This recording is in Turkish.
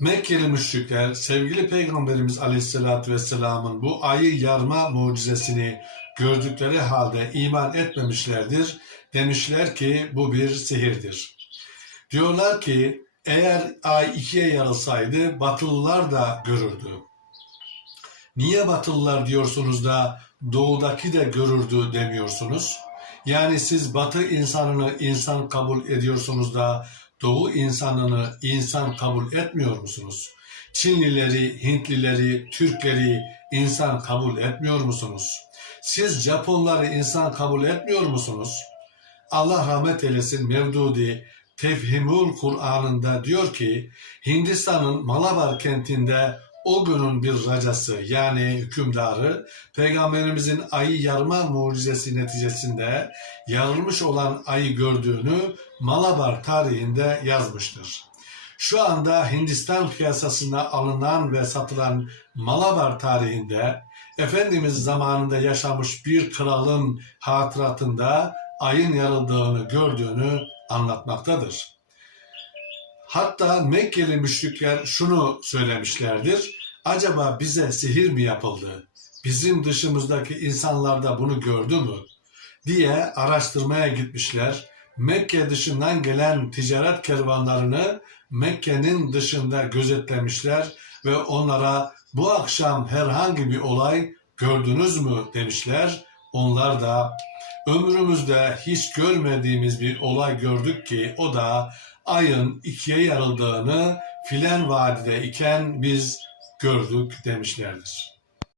Mekkeli müşrikler sevgili Peygamberimiz Aleyhisselatü Vesselam'ın bu ayı yarma mucizesini gördükleri halde iman etmemişlerdir. Demişler ki bu bir sihirdir. Diyorlar ki eğer ay ikiye yarılsaydı Batılılar da görürdü. Niye Batılılar diyorsunuz da doğudaki de görürdü demiyorsunuz? Yani siz batı insanını insan kabul ediyorsunuz da doğu insanını insan kabul etmiyor musunuz? Çinlileri, Hintlileri, Türkleri insan kabul etmiyor musunuz? Siz Japonları insan kabul etmiyor musunuz? Allah rahmet eylesin Mevdudi Tefhimul Kur'an'ında diyor ki Hindistan'ın Malabar kentinde o günün bir racası yani hükümdarı Peygamberimizin ayı yarma mucizesi neticesinde yarılmış olan ayı gördüğünü Malabar tarihinde yazmıştır. Şu anda Hindistan piyasasına alınan ve satılan Malabar tarihinde Efendimiz zamanında yaşamış bir kralın hatıratında ayın yarıldığını gördüğünü anlatmaktadır. Hatta Mekkeli müşrikler şunu söylemişlerdir. Acaba bize sihir mi yapıldı? Bizim dışımızdaki insanlar da bunu gördü mü? diye araştırmaya gitmişler. Mekke dışından gelen ticaret kervanlarını Mekke'nin dışında gözetlemişler ve onlara bu akşam herhangi bir olay gördünüz mü demişler. Onlar da ömrümüzde hiç görmediğimiz bir olay gördük ki o da ayın ikiye yarıldığını filan vadide iken biz gördük demişlerdir.